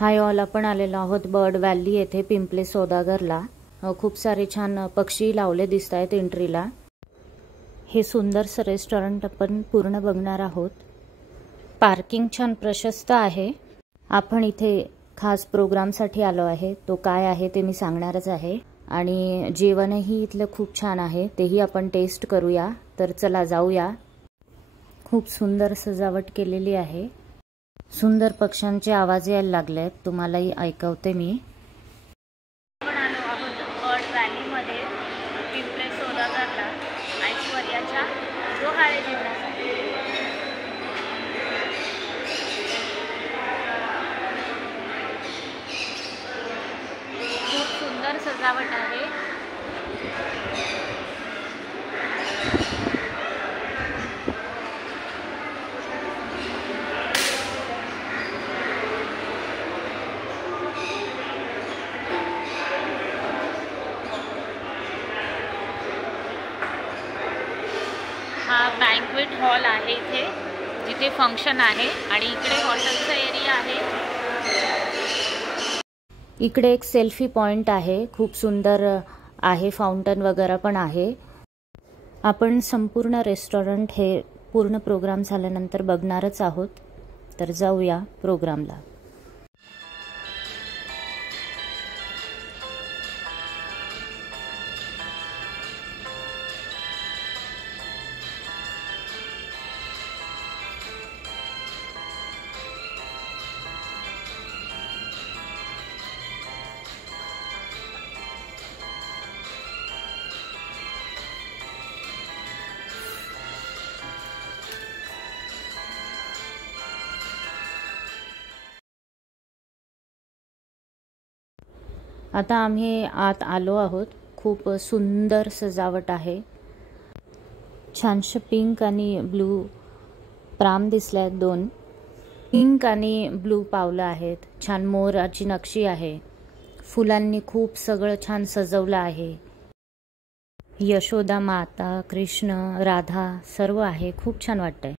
Hi all, आपण आलेलो आहोत बर्ड व्हॅली येथे पिंपले सौदागरला। खूप सारे छान पक्षी लावले दिसत आहेत एंट्रीला। हे सुंदरसं रेस्टॉरंट आपण पूर्ण बघणार आहोत। पार्किंग छान प्रशस्त आहे। आपण इथे खास प्रोग्रामसाठी आलो आहे, तो काय आहे ते मी सांगणारच आहे। आणि जेवणही इथलं खूप छान आहे, तेही आपण टेस्ट करूया। तर चला जाऊया। खूप सुंदर सजावट केलेली आहे। सुंदर पक्ष्यांचे आवाज यायला लागलेत, तुम्हालाही ऐकवते मी। आपण आलो आहोत बर्ड व्हॅलीमध्ये पिंपले सौदागरला ऐश्वर्याच्या डोहाळे जेवणासाठी। खूप सुंदर सजावट आहे। हा बँक्वेट हॉल आहे इथे, जिथे फंक्शन आहे। आणि इकडे हॉटेलचा एरिया आहे। इकडे एक सेल्फी पॉइंट आहे, खूप सुंदर आहे। फाउंटन वगैरे पण आहे। आपण संपूर्ण रेस्टॉरंट हे पूर्ण प्रोग्राम झाल्यानंतर बघणारच आहोत। तर जाऊया प्रोग्रामला। आता आम्ही आत आलो आहोत। खूप सुंदर सजावट आहे। छानशे पिंक आणि ब्लू प्राम दिसल्यात, दोन पिंक आणि ब्लू पावलं आहेत। छान मोराची नक्षी आहे। फुलांनी खूप सगळं छान सजवलं आहे। यशोदा माता, कृष्ण, राधा सर्व आहे। खूप छान वाटतंय।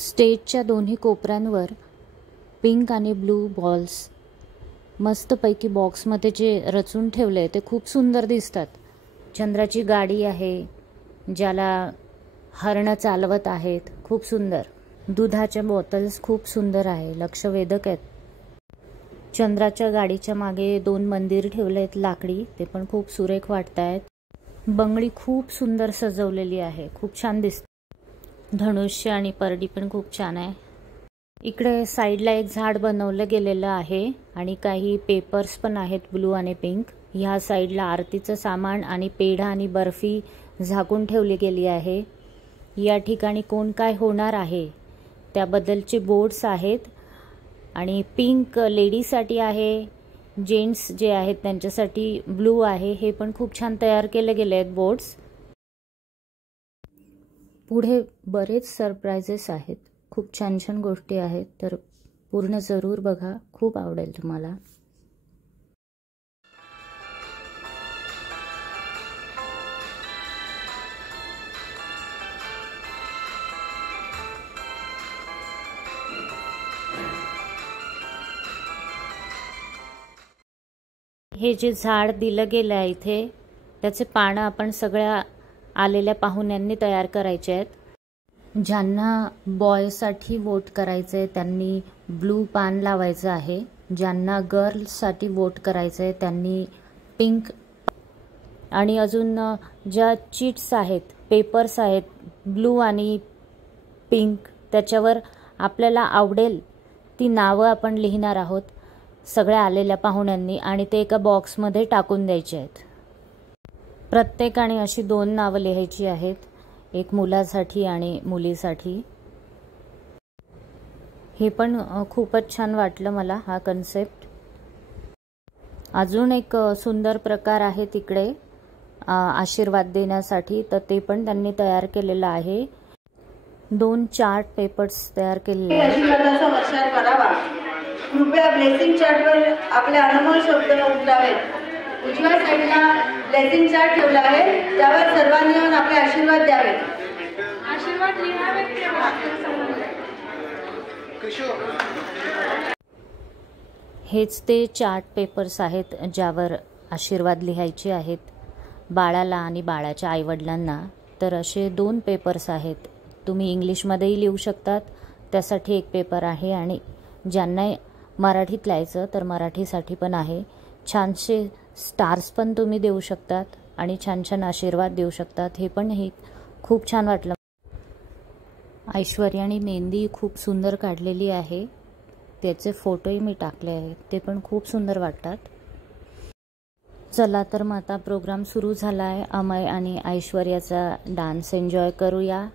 स्टेजच्या दोन्ही कोपऱ्यांवर पिंक आणि ब्लू बॉल्स मस्तपैकी बॉक्समध्ये जे रचून ठेवले ते खूप सुंदर दिसतात। चंद्राची गाडी आहे, ज्याला हरण चालवत आहेत, खूप सुंदर। दुधाच्या बॉटल्स खूप सुंदर आहे, लक्षवेधक आहेत। चंद्राच्या गाडीच्या मागे दोन मंदिर ठेवलेत लाकडी, ते पण खूप सुरेख वाटतायत। बंगडी खूप सुंदर सजवलेली आहे, खूप छान दिसते। धनुष्य आणि परडी पण खूप छान आहे। इकडे साईडला एक झाड बनवलं गेलेलं आहे आणि काही पेपर्स पण आहेत ब्लू आणि पिंक। ह्या साईडला आरतीचं सामान आणि पेढा आणि बर्फी झाकून ठेवली गेली आहे। या ठिकाणी कोण काय होणार आहे त्याबद्दलचे बोर्ड्स आहेत। आणि पिंक लेडीजसाठी आहे, जेंट्स जे आहेत त्यांच्यासाठी ब्लू आहे। हे पण खूप छान तयार केले गेले आहेत बोर्ड्स। पुढे बरेच सरप्राइजेस आहेत, खूप छान छान गोष्टी आहेत। तर पूर्ण जरूर बघा, खूप आवडेल तुम्हाला। हे जे झाड दिलं गेलं आहे इथे, त्याचे पानं आपण सगळ्या आलेल्या पाहुण्यांनी तयार करायचे आहेत। ज्यांना बॉयसाठी वोट करायचे त्यांनी ब्लू पान लावायचं आहे। ज्यांना गर्ल्ससाठी वोट करायचे त्यांनी पिंक। आणि अजून ज्या चीट्स आहेत, पेपर्स आहेत ब्लू आणि पिंक, त्याच्यावर आपल्याला आवडेल ती नावं आपण लिहिणार आहोत सगळ्या आलेल्या पाहुण्यांनी, आणि ते एका बॉक्समध्ये टाकून द्यायचे आहेत। प्रत्येकाने अशी दोन नावं लिहायची आहेत, एक मुलासाठी आणि मुलीसाठी। हे पण खूपच छान वाटलं मला हा कन्सेप्ट। अजून एक सुंदर प्रकार आहे तिकडे आशीर्वाद देण्यासाठी, तर ते पण त्यांनी तयार केलेलं आहे। दोन चार्ट पेपर्स तयार केलेले आहेत। आशीर्वादाचा वर्षाव करावा, कृपया ब्लेसिंग चार्टवर आपले अनमोल शब्द उमटावेत। उजव्या साईडला ब्लेसिंग चार्ट ठेवला आहे, त्यावर सर्वांनी येऊन आपले आशीर्वाद द्यावे। आशीर्वाद लिहावेत। हेच ते चार्ट पेपर्स आहेत ज्यावर आशीर्वाद लिहायचे आहेत बाळाला आणि बाळाच्या आईवडिलांना. तर असे 2 पेपर्स आहेत. तुम्ही इंग्लिशमध्येही लिहू शकतात, त्यासाठी एक पेपर आहे, आणि ज्यांना मराठीत लिहायचं तर मराठीसाठी पण आहे. छानसे स्टार्स पण तुम्ही देऊ शकतात आणि छान छान आशीर्वाद देऊ शकतात. हे पण खूप छान वाटलं. ऐश्वर्याने मेहंदी खूप सुंदर काढलेली आहे. त्याचे फोटोही मी टाकले आहेत, ते पण खूप सुंदर वाटतात. चला तर मग आता प्रोग्राम सुरू झाला आहे. अमय आणि ऐश्वर्याचा डान्स एन्जॉय करूया.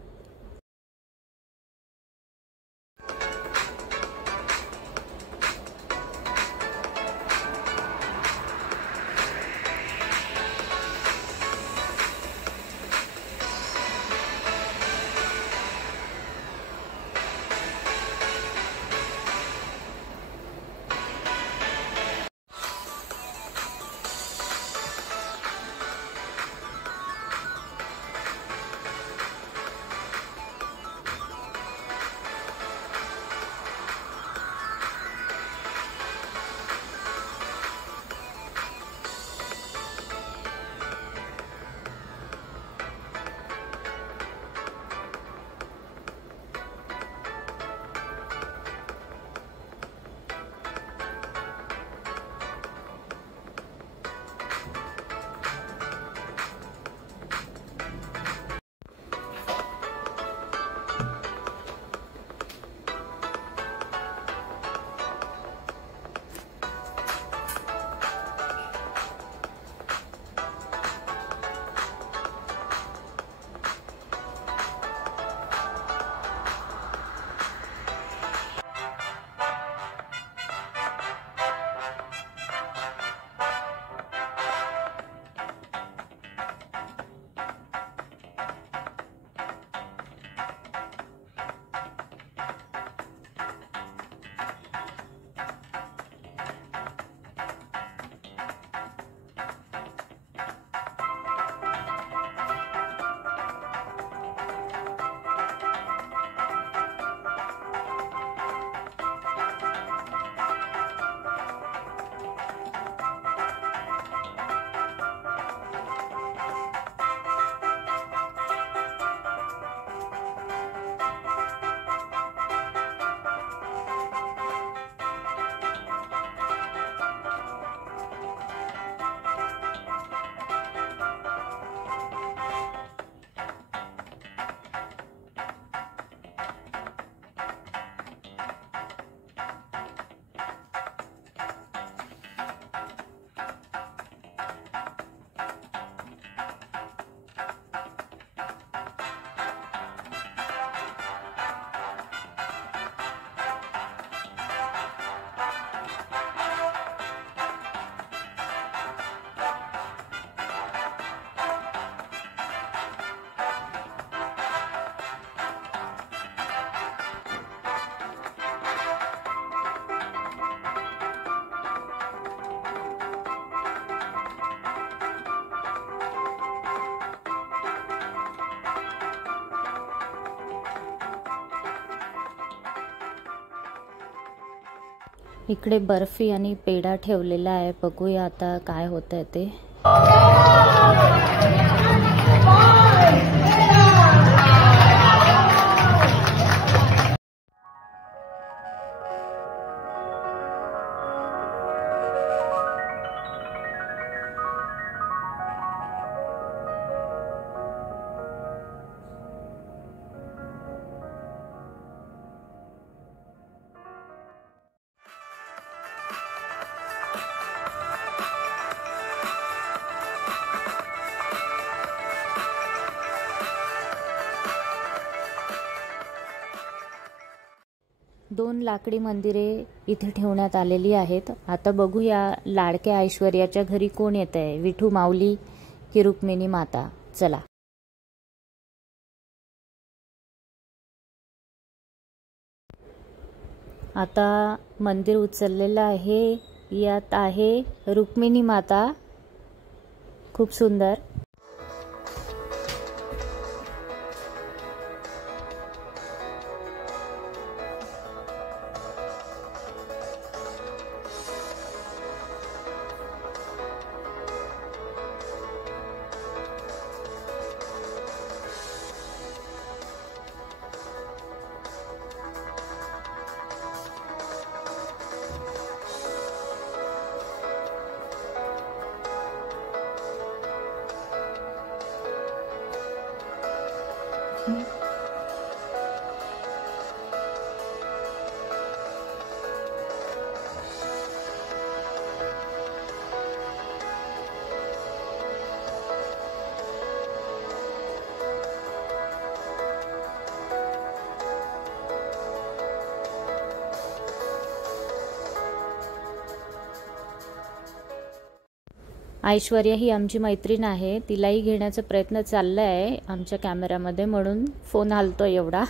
इकडे बर्फी आणि पेढा ठेवलेला आहे. बघूया आता काय होतंय ते. दोन लाकडी मंदिरे इथे ठेवण्यात आलेली आहेत. आता बघूया लाडक्या ऐश्वर्याच्या घरी कोण येतंय, विठू माऊली की रुक्मिणी माता. चला. आता मंदिर उचललेलं आहे. यात आहे रुक्मिणी माता, खूप सुंदर. ऐश्वर्या ही आमची मैत्रीण आहे, तिलाही घेण्याचा प्रयत्न चालला आहे आमच्या कॅमेऱ्यामध्ये, म्हणून फोन हलतोय एवढा.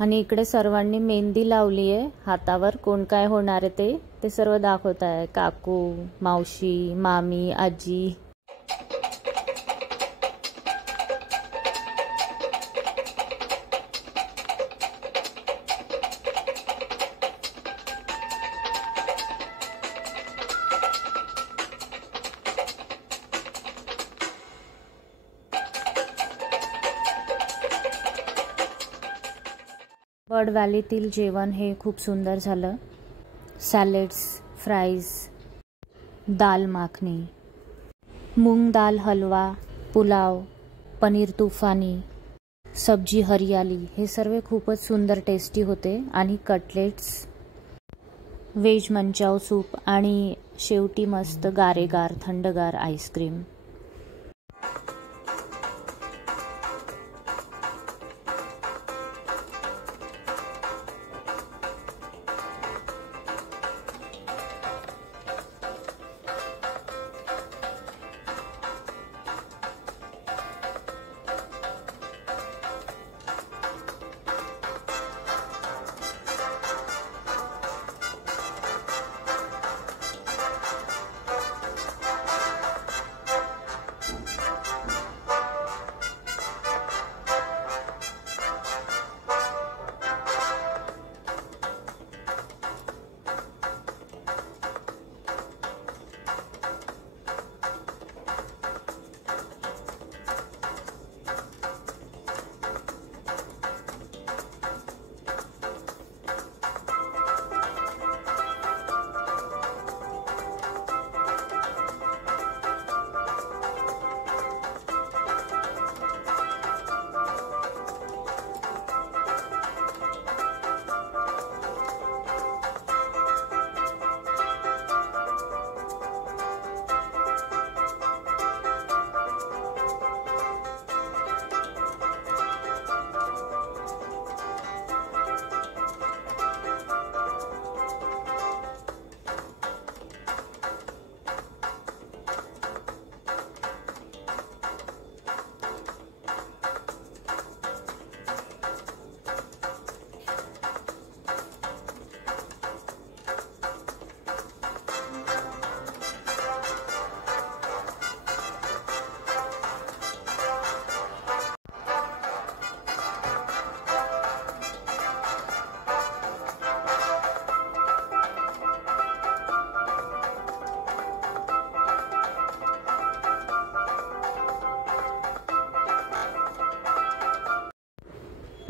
आणि इकडे सर्वांनी मेहंदी लावली आहे हातावर. कोण काय होणार आहे ते सर्व दाखवत आहे. काकू, मावशी, मामी, आजी. बर्ड व्हॅलीतील जेवण हे खूप सुंदर झालं. सॅलेड्स, फ्राईज, दाल माखनी, मूंग दाल हलवा, पुलाव, पनीर तुफानी, सब्जी हरियाली हे सर्व खूपच सुंदर टेस्टी होते. आणि कटलेट्स, वेज मंचाव सूप आणि शेवटी मस्त गारेगार थंडगार आईस्क्रीम.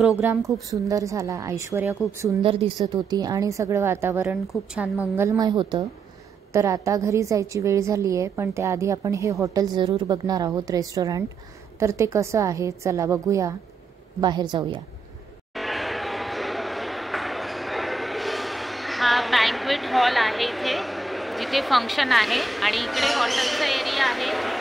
प्रोग्राम खूप सुंदर झाला. ऐश्वर्या खूप सुंदर दिसत होती आणि सगळं वातावरण खूप छान मंगलमय होतं. तर आता घरी जायची वेळ झाली आहे, पण त्याआधी आपण हे हॉटेल जरूर बघणार आहोत, रेस्टॉरंट. तर ते कसं आहे चला बघूया, बाहेर जाऊया. हा बँक्वेट हॉल आहे इथे, जिथे फंक्शन आहे आणि इकडे हॉटेलचा एरिया आहे.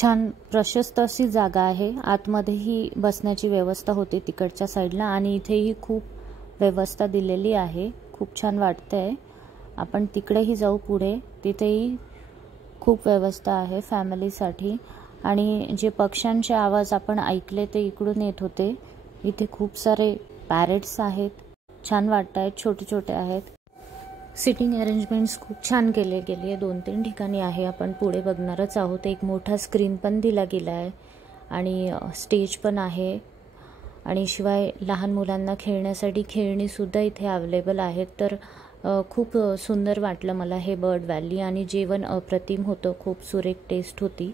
छान प्रशस्त अशी जागा आहे. आतमध्येही बसण्याची व्यवस्था होती तिकडच्या साईडला आणि इथेही खूप व्यवस्था दिलेली आहे. खूप छान वाटतंय. आपण तिकडेही जाऊ पुढे, तिथेही खूप व्यवस्था आहे फॅमिलीसाठी. आणि जे पक्ष्यांचे आवाज आपण ऐकले ते इकडून येत होते. इथे खूप सारे पॅरेट्स आहेत, छान वाटतायत, छोटे छोटे आहेत. सिटिंग अरेंजमेंट्स खूप छान केले गेले. 2-3 ठिकाणी आहे, आपण पुढे बघणारच आहोत. एक मोठा स्क्रीन पण दिला गेला आहे आणि स्टेज पण आहे. आणि शिवाय लहान मुलांना खेळण्यासाठी खेळणीसुद्धा इथे अवेलेबल आहेत. तर खूप सुंदर वाटलं मला हे बर्ड व्हॅली. आणि जेवण अप्रतिम होतं, खूप सुरेख टेस्ट होती.